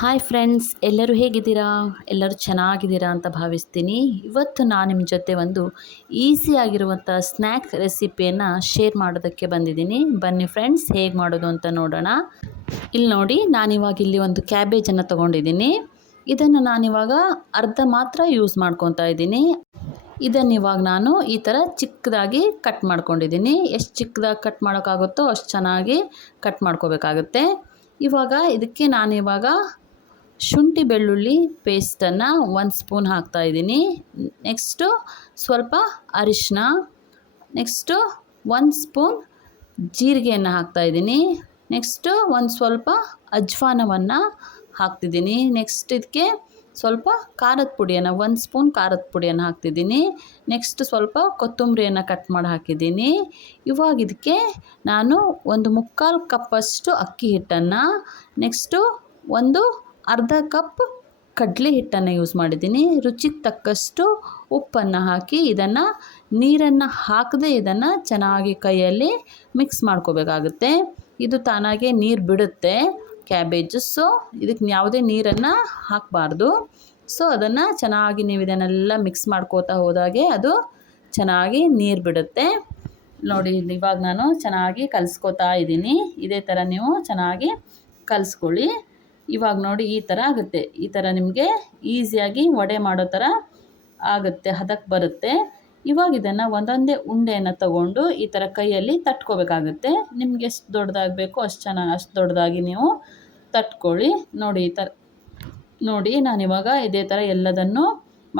Hi friends, ಎಲ್ಲರೂ ಹೇಗಿದ್ದೀರಾ? ಎಲ್ಲರೂ ಚೆನ್ನಾಗಿದ್ದೀರಾ ಅಂತ ಭಾವಿಸ್ತೀನಿ. ಇವತ್ತು ನಾನು ನಿಮ್ಮ ಜೊತೆ ಒಂದು ಈಸಿಯಾಗಿರುವಂಥ ಸ್ನ್ಯಾಕ್ ರೆಸಿಪಿಯನ್ನು ಶೇರ್ ಮಾಡೋದಕ್ಕೆ ಬಂದಿದ್ದೀನಿ. ಬನ್ನಿ ಫ್ರೆಂಡ್ಸ್, ಹೇಗೆ ಮಾಡೋದು ಅಂತ ನೋಡೋಣ. ಇಲ್ಲಿ ನೋಡಿ, ನಾನಿವಾಗ ಇಲ್ಲಿ ಒಂದು ಕ್ಯಾಬೇಜನ್ನು ತೊಗೊಂಡಿದ್ದೀನಿ. ಇದನ್ನು ನಾನಿವಾಗ ಅರ್ಧ ಮಾತ್ರ ಯೂಸ್ ಮಾಡ್ಕೊತಾ ಇದ್ದೀನಿ. ಇದನ್ನು ಇವಾಗ ನಾನು ಈ ಥರ ಚಿಕ್ಕದಾಗಿ ಕಟ್ ಮಾಡ್ಕೊಂಡಿದ್ದೀನಿ. ಎಷ್ಟು ಚಿಕ್ಕದಾಗಿ ಕಟ್ ಮಾಡೋಕ್ಕಾಗುತ್ತೋ ಅಷ್ಟು ಚೆನ್ನಾಗಿ ಕಟ್ ಮಾಡ್ಕೋಬೇಕಾಗುತ್ತೆ. ಇವಾಗ ಇದಕ್ಕೆ ನಾನಿವಾಗ ಶುಂಠಿ ಬೆಳ್ಳುಳ್ಳಿ ಪೇಸ್ಟನ್ನು 1 ಸ್ಪೂನ್ ಹಾಕ್ತಾಯಿದ್ದೀನಿ. ನೆಕ್ಸ್ಟು ಸ್ವಲ್ಪ ಅರಿಶಿನ, ನೆಕ್ಸ್ಟು 1 ಸ್ಪೂನ್ ಜೀರಿಗೆಯನ್ನು ಹಾಕ್ತಾಯಿದ್ದೀನಿ. ನೆಕ್ಸ್ಟು ಒಂದು ಸ್ವಲ್ಪ ಅಜ್ವಾನವನ್ನು ಹಾಕ್ತಿದ್ದೀನಿ. ನೆಕ್ಸ್ಟ್ ಇದಕ್ಕೆ ಸ್ವಲ್ಪ ಖಾರದ ಪುಡಿಯನ್ನು 1 ಸ್ಪೂನ್ ಖಾರದ ಪುಡಿಯನ್ನು ಹಾಕ್ತಿದ್ದೀನಿ. ನೆಕ್ಸ್ಟ್ ಸ್ವಲ್ಪ ಕೊತ್ತಂಬರಿಯನ್ನು ಕಟ್ ಮಾಡಿ ಹಾಕಿದ್ದೀನಿ. ಇವಾಗ ಇದಕ್ಕೆ ನಾನು ಒಂದು 3/4 ಕಪ್ಪಷ್ಟು ಅಕ್ಕಿ ಹಿಟ್ಟನ್ನು, ನೆಕ್ಸ್ಟು ಒಂದು ಅರ್ಧ ಕಪ್ ಕಡಲೆ ಹಿಟ್ಟನ್ನು ಯೂಸ್ ಮಾಡಿದ್ದೀನಿ. ರುಚಿಗೆ ತಕ್ಕಷ್ಟು ಉಪ್ಪನ್ನು ಹಾಕಿ ಇದನ್ನು ನೀರನ್ನು ಹಾಕದೆ ಇದನ್ನು ಚೆನ್ನಾಗಿ ಕೈಯಲ್ಲಿ ಮಿಕ್ಸ್ ಮಾಡ್ಕೋಬೇಕಾಗುತ್ತೆ. ಇದು ತಾನಾಗೆ ನೀರು ಬಿಡುತ್ತೆ ಕ್ಯಾಬೇಜು. ಸೊ ಇದಕ್ಕೆ ಯಾವುದೇ ನೀರನ್ನು ಹಾಕಬಾರ್ದು. ಸೊ ಅದನ್ನು ಚೆನ್ನಾಗಿ ನೀವು ಇದನ್ನೆಲ್ಲ ಮಿಕ್ಸ್ ಮಾಡ್ಕೋತಾ ಹೋದಾಗೆ ಅದು ಚೆನ್ನಾಗಿ ನೀರು ಬಿಡುತ್ತೆ. ನೋಡಿ, ಇವಾಗ ನಾನು ಚೆನ್ನಾಗಿ ಕಲಿಸ್ಕೋತಾ ಇದ್ದೀನಿ. ಇದೇ ಥರ ನೀವು ಚೆನ್ನಾಗಿ ಕಲಿಸ್ಕೊಳ್ಳಿ. ಇವಾಗ ನೋಡಿ, ಈ ಥರ ಆಗುತ್ತೆ. ಈ ಥರ ನಿಮಗೆ ಈಸಿಯಾಗಿ ವಡೆ ಮಾಡೋ ಥರ ಆಗುತ್ತೆ, ಹದಕ್ಕೆ ಬರುತ್ತೆ. ಇವಾಗ ಇದನ್ನು ಒಂದೊಂದೇ ಉಂಡೆಯನ್ನು ತಗೊಂಡು ಈ ಥರ ಕೈಯಲ್ಲಿ ತಟ್ಕೋಬೇಕಾಗುತ್ತೆ. ನಿಮ್ಗೆ ಎಷ್ಟು ದೊಡ್ಡದಾಗಬೇಕು ಅಷ್ಟು ದೊಡ್ಡದಾಗಿ ನೀವು ತಟ್ಕೊಳ್ಳಿ. ನೋಡಿ, ಈ ಥರ ನೋಡಿ, ನಾನಿವಾಗ ಇದೇ ಥರ ಎಲ್ಲದನ್ನು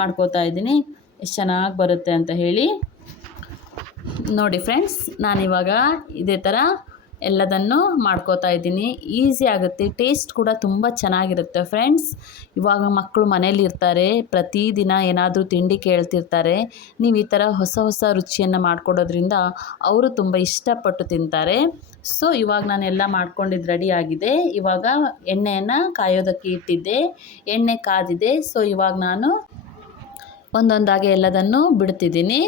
ಮಾಡ್ಕೋತಾ ಇದ್ದೀನಿ. ಎಷ್ಟು ಚೆನ್ನಾಗಿ ಬರುತ್ತೆ ಅಂತ ಹೇಳಿ. ನೋಡಿ ಫ್ರೆಂಡ್ಸ್, ನಾನಿವಾಗ ಇದೇ ಥರ ಎಲ್ಲದನ್ನು ಮಾಡ್ಕೋತಾ ಇದ್ದೀನಿ. ಈಸಿ ಆಗುತ್ತೆ, ಟೇಸ್ಟ್ ಕೂಡ ತುಂಬ ಚೆನ್ನಾಗಿರುತ್ತೆ ಫ್ರೆಂಡ್ಸ್. ಇವಾಗ ಮಕ್ಕಳು ಮನೇಲಿ ಇರ್ತಾರೆ, ಪ್ರತಿದಿನ ಏನಾದರೂ ತಿಂಡಿ ಕೇಳ್ತಿರ್ತಾರೆ. ನೀವು ಈ ಥರ ಹೊಸ ಹೊಸ ರುಚಿಯನ್ನು ಮಾಡಿಕೊಡೋದ್ರಿಂದ ಅವರು ತುಂಬ ಇಷ್ಟಪಟ್ಟು ತಿಂತಾರೆ. ಸೊ ಇವಾಗ ನಾನೆಲ್ಲ ಮಾಡ್ಕೊಂಡಿದ್ದು ರೆಡಿ ಆಗಿದೆ. ಇವಾಗ ಎಣ್ಣೆಯನ್ನು ಕಾಯೋದಕ್ಕೆ ಇಟ್ಟಿದ್ದೆ, ಎಣ್ಣೆ ಕಾದಿದೆ. ಸೊ ಇವಾಗ ನಾನು ಒಂದೊಂದಾಗಿ ಎಲ್ಲದನ್ನು ಬಿಡ್ತಿದ್ದೀನಿ.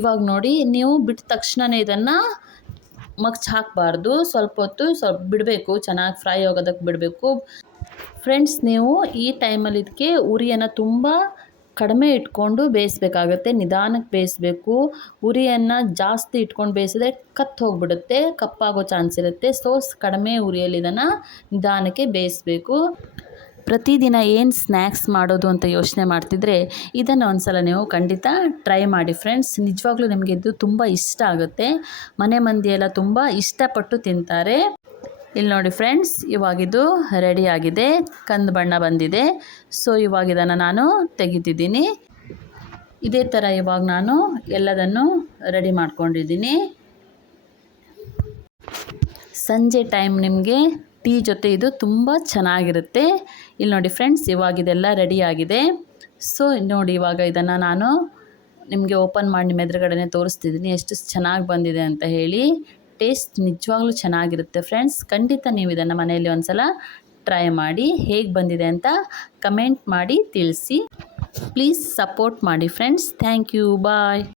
ಇವಾಗ ನೋಡಿ, ನೀವು ಬಿಟ್ಟ ತಕ್ಷಣವೇ ಇದನ್ನು ಮಗ್ಚ್ ಹಾಕಬಾರ್ದು. ಸ್ವಲ್ಪ ಹೊತ್ತು ಬಿಡಬೇಕು, ಚೆನ್ನಾಗಿ ಫ್ರೈ ಆಗೋದಕ್ಕೆ ಬಿಡಬೇಕು ಫ್ರೆಂಡ್ಸ್. ನೀವು ಈ ಟೈಮಲ್ಲಿ ಇದಕ್ಕೆ ಉರಿಯನ್ನು ತುಂಬ ಕಡಿಮೆ ಇಟ್ಕೊಂಡು ಬೇಯಿಸ್ಬೇಕಾಗತ್ತೆ. ನಿಧಾನಕ್ಕೆ ಬೇಯಿಸ್ಬೇಕು. ಉರಿಯನ್ನು ಜಾಸ್ತಿ ಇಟ್ಕೊಂಡು ಬೇಯಿಸಿದ್ರೆ ಕತ್ತು ಹೋಗಿಬಿಡುತ್ತೆ, ಕಪ್ಪಾಗೋ ಚಾನ್ಸ್ ಇರುತ್ತೆ. ಸೊ ಕಡಿಮೆ ಉರಿಯಲ್ಲಿ ಇದನ್ನು ನಿಧಾನಕ್ಕೆ ಬೇಯಿಸಬೇಕು. ಪ್ರತಿದಿನ ಏನು ಸ್ನ್ಯಾಕ್ಸ್ ಮಾಡೋದು ಅಂತ ಯೋಚನೆ ಮಾಡ್ತಿದ್ರೆ ಇದನ್ನು ಒಂದು ಸಲ ನೀವು ಖಂಡಿತ ಟ್ರೈ ಮಾಡಿ ಫ್ರೆಂಡ್ಸ್. ನಿಜವಾಗ್ಲೂ ನಿಮಗೆ ಇದು ತುಂಬ ಇಷ್ಟ ಆಗುತ್ತೆ. ಮನೆ ಮಂದಿ ಎಲ್ಲ ತುಂಬ ಇಷ್ಟಪಟ್ಟು ತಿಂತಾರೆ. ಇಲ್ಲಿ ನೋಡಿ ಫ್ರೆಂಡ್ಸ್, ಇವಾಗಿದು ರೆಡಿ ಆಗಿದೆ, ಕಂದು ಬಣ್ಣ ಬಂದಿದೆ. ಸೊ ಇವಾಗ ಇದನ್ನು ನಾನು ತೆಗಿತಿದ್ದೀನಿ. ಇದೇ ಥರ ಇವಾಗ ನಾನು ಎಲ್ಲದನ್ನು ರೆಡಿ ಮಾಡ್ಕೊಂಡಿದ್ದೀನಿ. ಸಂಜೆ ಟೈಮ್ ನಿಮಗೆ ಟೀ ಜೊತೆ ಇದು ತುಂಬ ಚೆನ್ನಾಗಿರುತ್ತೆ. ಇಲ್ಲಿ ನೋಡಿ ಫ್ರೆಂಡ್ಸ್, ಇವಾಗ ಇದೆಲ್ಲ ರೆಡಿಯಾಗಿದೆ. ಸೊ ನೋಡಿ, ಇವಾಗ ಇದನ್ನು ನಾನು ನಿಮಗೆ ಓಪನ್ ಮಾಡಿ ನಿಮ್ಮ ಎದುರುಗಡೆ ತೋರಿಸ್ತಿದ್ದೀನಿ ಎಷ್ಟು ಚೆನ್ನಾಗಿ ಬಂದಿದೆ ಅಂತ ಹೇಳಿ. ಟೇಸ್ಟ್ ನಿಜವಾಗ್ಲೂ ಚೆನ್ನಾಗಿರುತ್ತೆ ಫ್ರೆಂಡ್ಸ್. ಖಂಡಿತ ನೀವು ಇದನ್ನು ಮನೆಯಲ್ಲಿ ಒಂದು ಸಲ ಟ್ರೈ ಮಾಡಿ, ಹೇಗೆ ಬಂದಿದೆ ಅಂತ ಕಮೆಂಟ್ ಮಾಡಿ ತಿಳಿಸಿ. ಪ್ಲೀಸ್ ಸಪೋರ್ಟ್ ಮಾಡಿ ಫ್ರೆಂಡ್ಸ್. Thank you, bye.